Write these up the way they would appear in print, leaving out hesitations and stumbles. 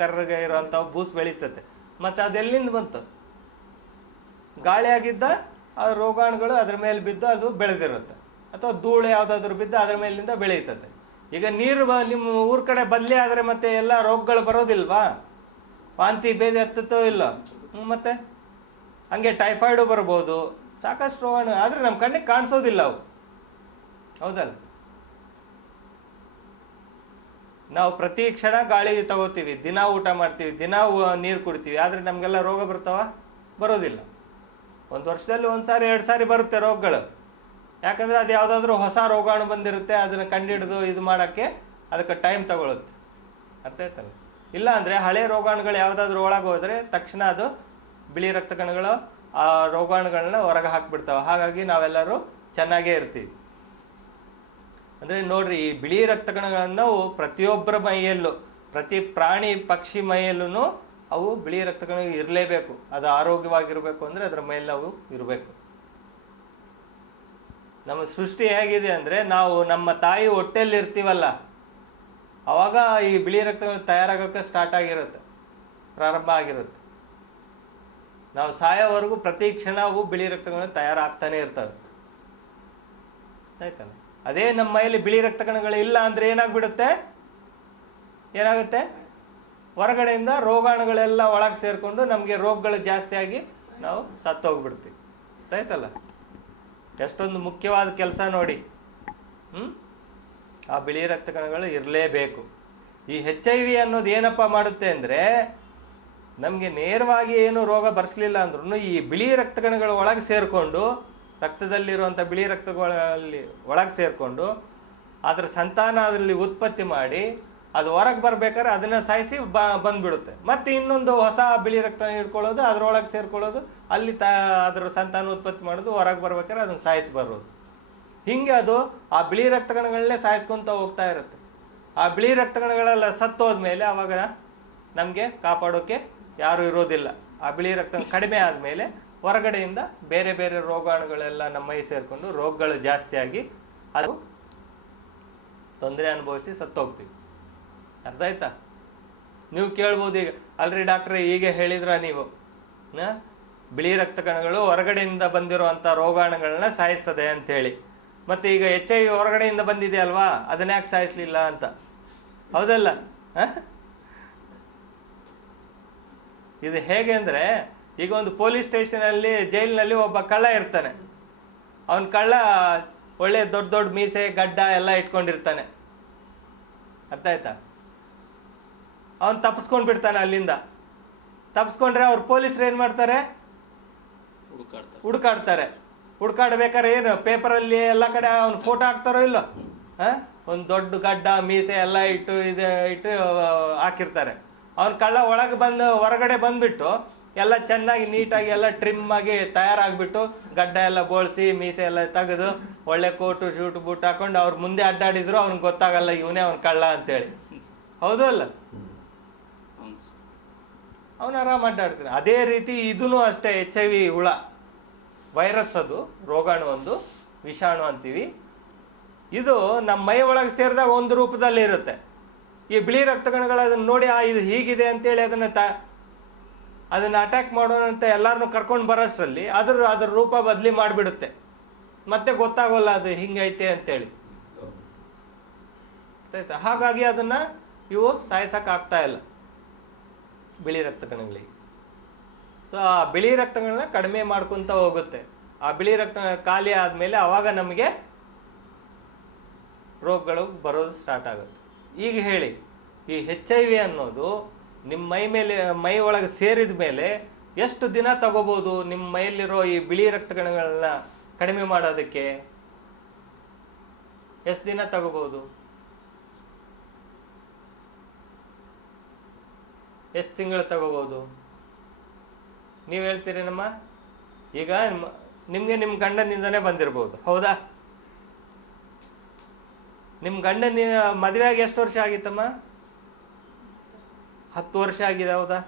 ಕರ್ರಗೆ ಇರೋಂಥವು ಬೂಸ್ ಬೆಳೀತದೆ. ಮತ್ತು ಅದೆಲ್ಲಿಂದ ಬಂತು? ಗಾಳಿ ಆಗಿದ್ದ ಆ ರೋಗಾಣುಗಳು ಅದ್ರ ಮೇಲೆ ಬಿದ್ದು ಅದು ಬೆಳೆದಿರುತ್ತೆ, ಅಥವಾ ಧೂಳು ಯಾವುದಾದ್ರೂ ಬಿದ್ದು ಅದ್ರ ಮೇಲಿಂದ ಬೆಳೀತದೆ. ಈಗ ನೀರು ನಿಮ್ಮ ಊರ ಕಡೆ ಬದಲಿ ಆದರೆ ಮತ್ತೆ ಎಲ್ಲ ರೋಗಗಳು ಬರೋದಿಲ್ವಾ? ವಾಂತಿ ಭೇದಿ ಹತ್ತೋ ಇಲ್ಲ, ಮತ್ತೆ ಹಂಗೆ ಟೈಫಾಯ್ಡು ಬರ್ಬೋದು, ಸಾಕಷ್ಟು ರೋಗಾಣು. ಆದರೆ ನಮ್ಮ ಕಣ್ಣಿಗೆ ಕಾಣಿಸೋದಿಲ್ಲ ಅವು, ಹೌದಲ್ಲ? ನಾವು ಪ್ರತಿ ಕ್ಷಣ ಗಾಳಿ ತಗೋತೀವಿ, ದಿನ ಊಟ ಮಾಡ್ತೀವಿ, ದಿನ ನೀರು ಕುಡಿತೀವಿ, ಆದರೆ ನಮಗೆಲ್ಲ ರೋಗ ಬರ್ತಾವ? ಬರೋದಿಲ್ಲ. ಒಂದು ವರ್ಷದಲ್ಲಿ 1 ಸಾರಿ 2 ಸಾರಿ ಬರುತ್ತೆ ರೋಗಗಳು. ಯಾಕಂದರೆ ಅದು ಯಾವುದಾದ್ರೂ ಹೊಸ ರೋಗಾಣು ಬಂದಿರುತ್ತೆ, ಅದನ್ನು ಕಂಡುಹಿಡಿದು ಇದು ಮಾಡೋಕ್ಕೆ ಅದಕ್ಕೆ ಟೈಮ್ ತಗೊಳುತ್ತೆ. ಅರ್ಥ ಆಯ್ತಲ್ಲ? ಇಲ್ಲ ಅಂದರೆ ಹಳೆ ರೋಗಾಣುಗಳು ಯಾವುದಾದ್ರೂ ಒಳಗೆ ಹೋದರೆ ತಕ್ಷಣ ಅದು ಬಿಳಿ ರಕ್ತ ಕಣಗಳು ಆ ರೋಗಾಣುಗಳನ್ನ ಹೊರಗೆ ಹಾಕಿಬಿಡ್ತಾವೆ. ಹಾಗಾಗಿ ನಾವೆಲ್ಲರೂ ಚೆನ್ನಾಗೇ ಇರ್ತೀವಿ. ಅಂದರೆ ನೋಡ್ರಿ, ಈ ಬಿಳಿ ರಕ್ತ ಕಣಗಳನ್ನು ನಾವು ಪ್ರತಿಯೊಬ್ಬರ ಮೈಯಲ್ಲೂ, ಪ್ರತಿ ಪ್ರಾಣಿ ಪಕ್ಷಿ ಮೈಯಲ್ಲೂ ಅವು ಬಿಳಿ ರಕ್ತ ಕಣಗಳು ಇರಲೇಬೇಕು. ಅದು ಆರೋಗ್ಯವಾಗಿರಬೇಕು ಅಂದರೆ ಅದರ ಮೈಯಲ್ಲಿ ಅವು ಇರಬೇಕು. ನಮ್ಮ ಸೃಷ್ಟಿ ಹೇಗಿದೆ ಅಂದರೆ, ನಾವು ನಮ್ಮ ತಾಯಿ ಹೊಟ್ಟೆಯಲ್ಲಿ ಇರ್ತೀವಲ್ಲ, ಆವಾಗ ಈ ಬಿಳಿ ರಕ್ತಗಳು ತಯಾರಾಗೋಕ್ಕೆ ಸ್ಟಾರ್ಟ್ ಆಗಿರುತ್ತೆ, ಪ್ರಾರಂಭ ಆಗಿರುತ್ತೆ. ನಾವು ಸಾಯೋವರೆಗೂ ಪ್ರತಿ ಕ್ಷಣ ಅವು ಬಿಳಿ ರಕ್ತಗಳು ತಯಾರಾಗ್ತಾನೆ ಇರ್ತವೆ. ಆಯ್ತಲ್ಲ? ಅದೇ ನಮ್ಮ ಮೈಯಲ್ಲಿ ಬಿಳಿ ರಕ್ತ ಕಣಗಳು ಇಲ್ಲ ಅಂದರೆ ಏನಾಗ್ಬಿಡುತ್ತೆ? ಏನಾಗುತ್ತೆ? ಹೊರಗಡೆಯಿಂದ ರೋಗಾಣುಗಳೆಲ್ಲ ಒಳಗೆ ಸೇರಿಕೊಂಡು ನಮಗೆ ರೋಗಗಳು ಜಾಸ್ತಿ ಆಗಿ ನಾವು ಸತ್ತೋಗ್ಬಿಡ್ತೀವಿ. ಆಯ್ತಲ್ಲ? ಎಷ್ಟೊಂದು ಮುಖ್ಯವಾದ ಕೆಲಸ ನೋಡಿ. ಆ ಬಿಳಿ ರಕ್ತ ಕಣಗಳು ಇರಲೇಬೇಕು. ಈ HIV ಅನ್ನೋದು ಏನಪ್ಪ ಮಾಡುತ್ತೆ ಅಂದರೆ, ನಮಗೆ ನೇರವಾಗಿ ಏನು ರೋಗ ಬರ್ಸಲಿಲ್ಲ ಅಂದ್ರೂ ಈ ಬಿಳಿ ರಕ್ತ ಕಣಗಳು ಒಳಗೆ ಸೇರಿಕೊಂಡು, ರಕ್ತದಲ್ಲಿರುವಂಥ ಬಿಳಿ ರಕ್ತಗಳಲ್ಲಿ ಒಳಗೆ ಸೇರಿಕೊಂಡು ಅದರ ಸಂತಾನ ಅದರಲ್ಲಿ ಉತ್ಪತ್ತಿ ಮಾಡಿ ಅದು ಹೊರಗೆ ಬರ್ಬೇಕಾದ್ರೆ ಅದನ್ನು ಸಾಯಿಸಿ ಬಂದ್ಬಿಡುತ್ತೆ. ಮತ್ತು ಇನ್ನೊಂದು ಹೊಸ ಬಿಳಿ ರಕ್ತ ಹಿಡ್ಕೊಳ್ಳೋದು, ಅದರೊಳಗೆ ಸೇರ್ಕೊಳ್ಳೋದು, ಅಲ್ಲಿ ಅದರ ಸಂತಾನ ಉತ್ಪತ್ತಿ ಮಾಡೋದು, ಹೊರಗೆ ಬರ್ಬೇಕಾದ್ರೆ ಅದನ್ನು ಸಾಯಿಸಿ ಬರೋದು. ಹೀಗೆ ಅದು ಆ ಬಿಳಿ ರಕ್ತ ಕಣಗಳನ್ನೇ ಸಾಯಿಸ್ಕೊತ ಹೋಗ್ತಾ ಇರುತ್ತೆ. ಆ ಬಿಳಿ ರಕ್ತ ಕಣಗಳೆಲ್ಲ ಸತ್ತೋದ್ಮೇಲೆ ಅವಾಗ ನಮಗೆ ಕಾಪಾಡೋಕ್ಕೆ ಯಾರೂ ಇರೋದಿಲ್ಲ. ಆ ಬಿಳಿ ರಕ್ತ ಕಡಿಮೆ ಆದಮೇಲೆ ಹೊರಗಡೆಯಿಂದ ಬೇರೆ ಬೇರೆ ರೋಗಾಣುಗಳೆಲ್ಲ ನಮ್ಮ ಮೈ ಸೇರಿಕೊಂಡು ರೋಗಗಳು ಜಾಸ್ತಿಯಾಗಿ ಅದು ತೊಂದರೆ ಅನುಭವಿಸಿ ಸತ್ತೋಗ್ತೀವಿ. ಅರ್ಥ ಆಯ್ತಾ? ನೀವು ಕೇಳ್ಬೋದು ಈಗ, ಅಲ್ರಿ ಡಾಕ್ಟ್ರೆ ಹೀಗೆ ಹೇಳಿದ್ರ ನೀವು, ಬಿಳಿ ರಕ್ತ ಕಣಗಳು ಹೊರಗಡೆಯಿಂದ ಬಂದಿರುವಂಥ ರೋಗಾಣುಗಳನ್ನ ಸಾಯಿಸ್ತದೆ ಅಂಥೇಳಿ. ಮತ್ತು ಈಗ HIV ಹೊರಗಡೆಯಿಂದ ಬಂದಿದೆ ಅಲ್ವಾ, ಅದನ್ನ ಯಾಕೆ ಸಾಯಿಸ್ಲಿಲ್ಲ ಅಂತ. ಹೌದಲ್ಲ? ಇದು ಹೇಗೆ ಅಂದರೆ, ಈಗ ಒಂದು ಪೊಲೀಸ್ ಸ್ಟೇಷನಲ್ಲಿ, ಜೈಲಿನಲ್ಲಿ ಒಬ್ಬ ಕಳ್ಳ ಇರ್ತಾನೆ. ಅವನ ಕಳ್ಳ ಒಳ್ಳೆ ದೊಡ್ಡ ದೊಡ್ಡ ಮೀಸೆ ಗಡ್ಡ ಎಲ್ಲ ಇಟ್ಕೊಂಡಿರ್ತಾನೆ. ಅರ್ಥ ಆಯ್ತಾ? ಅವನು ತಪ್ಪಿಸ್ಕೊಂಡು ಬಿಡ್ತಾನೆ ಅಲ್ಲಿಂದ. ತಪ್ಪಿಸ್ಕೊಂಡ್ರೆ ಅವ್ರು ಪೊಲೀಸರು ಏನು ಮಾಡ್ತಾರೆ? ಹುಡುಕಾಡ್ತಾರೆ. ಹುಡುಕಾಡ್ಬೇಕಾದ್ರೆ ಏನು ಪೇಪರಲ್ಲಿ ಎಲ್ಲ ಕಡೆ ಅವ್ನು ಫೋಟೋ ಹಾಕ್ತಾರೋ ಇಲ್ಲೋ? ಒಂದು ದೊಡ್ಡ ಗಡ್ಡ ಮೀಸೆ ಎಲ್ಲ ಇಟ್ಟು ಹಾಕಿರ್ತಾರೆ. ಅವ್ನ ಕಳ್ಳ ಒಳಗೆ ಹೊರಗಡೆ ಬಂದ್ಬಿಟ್ಟು ಎಲ್ಲ ಚೆನ್ನಾಗಿ ನೀಟಾಗಿ ಎಲ್ಲ ಟ್ರಿಮ್ ಆಗಿ ತಯಾರಾಗ್ಬಿಟ್ಟು ಗಡ್ಡ ಎಲ್ಲ ಬೋಳಿಸಿ ಮೀಸೆ ಎಲ್ಲ ತೆಗೆದು ಒಳ್ಳೆ ಕೋಟು ಶೂಟು ಬೂಟ್ ಹಾಕೊಂಡು ಅವ್ರ ಮುಂದೆ ಅಡ್ಡಾಡಿದ್ರು ಅವ್ನಿಗೆ ಗೊತ್ತಾಗಲ್ಲ ಇವನೇ ಅವ್ನ ಕಳ್ಳ ಅಂತೇಳಿ. ಹೌದು ಅಲ್ಲ? ಅವನು ಆರಾಮ ಅಡ್ಡಾಡ್ತಾನೆ. ಅದೇ ರೀತಿ ಇದೂ ಅಷ್ಟೇ. HIV ಹುಳ, ವೈರಸ್, ಅದು ರೋಗಾಣು, ಒಂದು ವಿಷಾಣು ಅಂತೀವಿ. ಇದು ನಮ್ಮ ಮೈ ಒಳಗೆ ಸೇರಿದಾಗ ಒಂದು ರೂಪದಲ್ಲಿ ಇರುತ್ತೆ. ಈ ಬಿಳಿ ರಕ್ತ ಕಣಗಳು ಅದನ್ನು ನೋಡಿ ಇದು ಹೀಗಿದೆ ಅಂತೇಳಿ ಅದನ್ನು ಅಟ್ಯಾಕ್ ಮಾಡೋಣ ಅಂತ ಎಲ್ಲರನ್ನೂ ಕರ್ಕೊಂಡು ಬರೋಷ್ಟರಲ್ಲಿ ಅದ್ರ ರೂಪ ಬದಲಿ ಮಾಡಿಬಿಡುತ್ತೆ. ಮತ್ತೆ ಗೊತ್ತಾಗೋಲ್ಲ ಅದು ಹಿಂಗೈತೆ ಅಂತೇಳಿ. ಆಯ್ತಾ? ಹಾಗಾಗಿ ಅದನ್ನು ಇವು ಸಾಯಿಸೋಕ್ಕಾಗ್ತಾ ಇಲ್ಲ ಬಿಳಿ ರಕ್ತ ಕಣಗಳಿಗೆ. ಸೊ ಆ ಬಿಳಿ ರಕ್ತಗಳನ್ನ ಕಡಿಮೆ ಮಾಡ್ಕೊತ ಹೋಗುತ್ತೆ. ಆ ಬಿಳಿ ರಕ್ತ ಖಾಲಿ ಆದಮೇಲೆ ಆವಾಗ ನಮಗೆ ರೋಗಗಳು ಬರೋದು ಸ್ಟಾರ್ಟ್ ಆಗುತ್ತೆ. ಈಗ ಹೇಳಿ, ಈ HIV ಅನ್ನೋದು ನಿಮ್ಮ ಮೈ ಒಳಗೆ ಸೇರಿದ ಮೇಲೆ ಎಷ್ಟು ದಿನ ತಗೋಬೋದು ನಿಮ್ಮ ಮೈಯಲ್ಲಿರೋ ಈ ಬಿಳಿ ರಕ್ತ ಕಣಗಳನ್ನ ಕಡಿಮೆ ಮಾಡೋದಕ್ಕೆ? ಎಷ್ಟು ದಿನ ತಗೋಬಹುದು? ಎಷ್ಟು ತಿಂಗಳು ತಗೋಬಹುದು? ನೀವು ಹೇಳ್ತೀರೇನಮ್ಮ? ಈಗ ನಿಮಗೆ ನಿಮ್ಮ ಗಂಡನಿಂದನೇ ಬಂದಿರ್ಬೋದು, ಹೌದಾ? ನಿಮ್ಮ ಗಂಡನ ಮದುವೆಯಾಗಿ ಎಷ್ಟು ವರ್ಷ ಆಗಿತ್ತಮ್ಮ? 10 ವರ್ಷ ಆಗಿದೆ, ಹೌದಾ?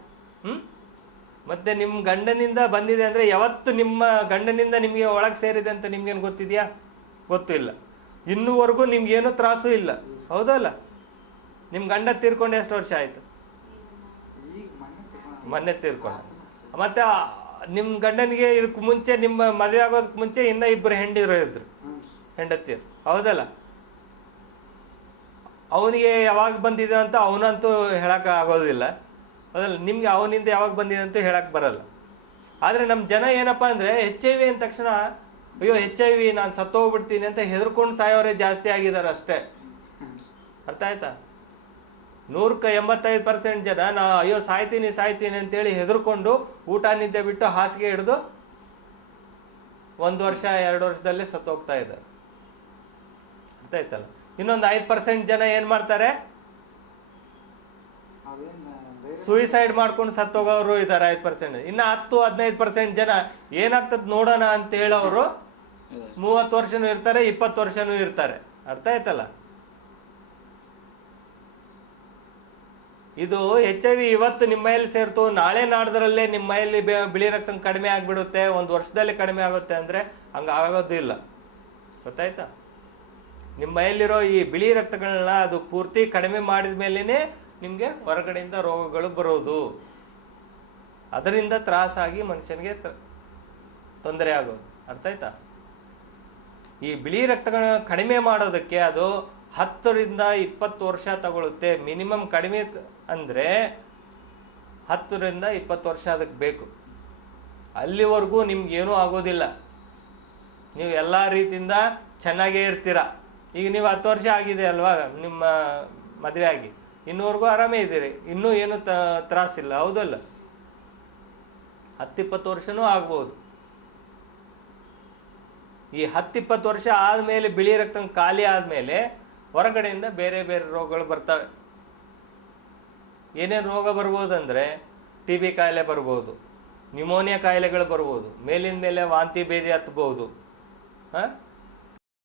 ಮತ್ತೆ ನಿಮ್ಮ ಗಂಡನಿಂದ ಬಂದಿದೆ ಅಂದರೆ ಯಾವತ್ತು ನಿಮ್ಮ ಗಂಡನಿಂದ ನಿಮಗೆ ಒಳಗೆ ಸೇರಿದೆ ಅಂತ ನಿಮ್ಗೇನು ಗೊತ್ತಿದೆಯಾ? ಗೊತ್ತಿಲ್ಲ. ಇನ್ನೂವರೆಗೂ ನಿಮ್ಗೇನು ತ್ರಾಸು ಇಲ್ಲ, ಹೌದಲ್ಲ? ನಿಮ್ಮ ಗಂಡ ತೀರ್ಕೊಂಡು ಎಷ್ಟು ವರ್ಷ ಆಯಿತು? ಮೊನ್ನೆ ತೀರ್ಕೊಂಡು. ಮತ್ತೆ ನಿಮ್ಮ ಗಂಡನಿಗೆ ಇದಕ್ಕೆ ಮುಂಚೆ, ನಿಮ್ಮ ಮದುವೆ ಆಗೋದಕ್ಕೆ ಮುಂಚೆ ಇನ್ನ ಇಬ್ಬರು ಇದ್ರು, ಹೆಂಡತಿಯರು, ಹೌದಲ್ಲ? ಅವನಿಗೆ ಯಾವಾಗ ಬಂದಿದೆ ಅಂತ ಅವನಂತೂ ಹೇಳಕ್ ಆಗೋದಿಲ್ಲ, ಹೌದಲ್ಲ? ನಿಮ್ಗೆ ಅವನಿಂದ ಯಾವಾಗ ಬಂದಿದೆ ಅಂತ ಹೇಳಕ್ ಬರಲ್ಲ. ಆದ್ರೆ ನಮ್ಮ ಜನ ಏನಪ್ಪಾ ಅಂದ್ರೆ HIV ಅಂದ ತಕ್ಷಣ ಅಯ್ಯೋ HIV ನಾನು ಸತ್ತೋಗ್ಬಿಡ್ತೀನಿ ಅಂತ ಹೆದರ್ಕೊಂಡು ಸಾಯೋರೇ ಜಾಸ್ತಿ ಆಗಿದ್ದಾರೆ ಅಷ್ಟೇ. ಅರ್ಥ ಆಯ್ತಾ? 185% ಜನ ಅಯ್ಯೋ ಸಾಯ್ತೀನಿ ಅಂತೇಳಿ ಹೆದರ್ಕೊಂಡು ಊಟ ನಿದ್ದೆ ಬಿಟ್ಟು ಹಾಸಿಗೆ ಹಿಡಿದು 1 ವರ್ಷ 2 ವರ್ಷದಲ್ಲೇ ಸತ್ತೋಗ್ತಾ ಇದ್ದಾರೆ. ಅರ್ಥ ಆಯ್ತಲ್ಲ? ಇನ್ನೊಂದು 5% ಜನ ಏನ್ ಮಾಡ್ತಾರೆ, ಸೂಯಿಸೈಡ್ ಮಾಡ್ಕೊಂಡು ಸತ್ತೋಗೋರು ಇದ್ದಾರೆ 5%. ಇನ್ನು 10-15% ಜನ ಏನಾಗ್ತದ ನೋಡೋಣ ಅಂತ ಹೇಳೋರು 30 ವರ್ಷನೂ ಇರ್ತಾರೆ, 20 ವರ್ಷನೂ ಇರ್ತಾರೆ. ಅರ್ಥ ಆಯ್ತಲ್ಲ? ಇದು HIV ಇವತ್ತು ನಿಮ್ಮ ಮೈಯಲ್ಲಿ ಸೇರ್ತು, ನಾಳೆ ನಾಡ್ದರಲ್ಲೇ ನಿಮ್ಮ ಮೈಯಲ್ಲಿ ಬಿಳಿ ರಕ್ತ ಕಡಿಮೆ ಆಗ್ಬಿಡುತ್ತೆ, 1 ವರ್ಷದಲ್ಲಿ ಕಡಿಮೆ ಆಗುತ್ತೆ ಅಂದ್ರೆ ಹಂಗ ಆಗೋದಿಲ್ಲ. ಗೊತ್ತಾಯ್ತಾ? ನಿಮ್ಮ ಮೈಯಲ್ಲಿರೋ ಈ ಬಿಳಿ ರಕ್ತಗಳನ್ನ ಅದು ಪೂರ್ತಿ ಕಡಿಮೆ ಮಾಡಿದ ಮೇಲೇನೆ ನಿಮ್ಗೆ ಹೊರಗಡೆಯಿಂದ ರೋಗಗಳು ಬರೋದು. ಅದರಿಂದ ತ್ರಾಸಾಗಿ ಮನುಷ್ಯನಿಗೆ ತೊಂದರೆ ಆಗೋದು. ಅರ್ಥ ಆಯ್ತಾ? ಈ ಬಿಳಿ ರಕ್ತಗಳನ್ನ ಕಡಿಮೆ ಮಾಡೋದಕ್ಕೆ ಅದು 10ರಿಂದ 20 ವರ್ಷ ತಗೊಳುತ್ತೆ ಮಿನಿಮಮ್. ಕಡಿಮೆ ಅಂದ್ರೆ 10ರಿಂದ 20 ವರ್ಷ ಅದಕ್ಕೆ ಬೇಕು. ಅಲ್ಲಿವರೆಗೂ ನಿಮ್ಗೇನೂ ಆಗೋದಿಲ್ಲ, ನೀವು ಎಲ್ಲ ರೀತಿಯಿಂದ ಚೆನ್ನಾಗೇ ಇರ್ತೀರ. ಈಗ ನೀವು 10 ವರ್ಷ ಆಗಿದೆ ಅಲ್ವಾ ನಿಮ್ಮ ಮದುವೆ ಆಗಿ, ಇನ್ನೂವರೆಗೂ ಆರಾಮೇ ಇದ್ದೀರಿ, ಇನ್ನೂ ಏನು ತ್ರಾಸಿಲ್ಲ, ಹೌದಲ್ಲ? 10-20 ವರ್ಷನೂ ಆಗ್ಬೋದು. ಈ 10-20 ವರ್ಷ ಆದ್ಮೇಲೆ ಬಿಳಿ ರಕ್ತ ಖಾಲಿ ಆದ್ಮೇಲೆ ಹೊರಗಡೆಯಿಂದ ಬೇರೆ ಬೇರೆ ರೋಗಗಳು ಬರ್ತವೆ. ಏನೇನು ರೋಗ ಬರ್ಬೋದಂದ್ರೆ TB ಕಾಯಿಲೆ ಬರ್ಬೋದು, ನ್ಯೂಮೋನಿಯಾ ಕಾಯಿಲೆಗಳು ಬರ್ಬೋದು, ಮೇಲಿನ ಮೇಲೆ ವಾಂತಿ ಭೇದಿ ಹತ್ಬೋದು,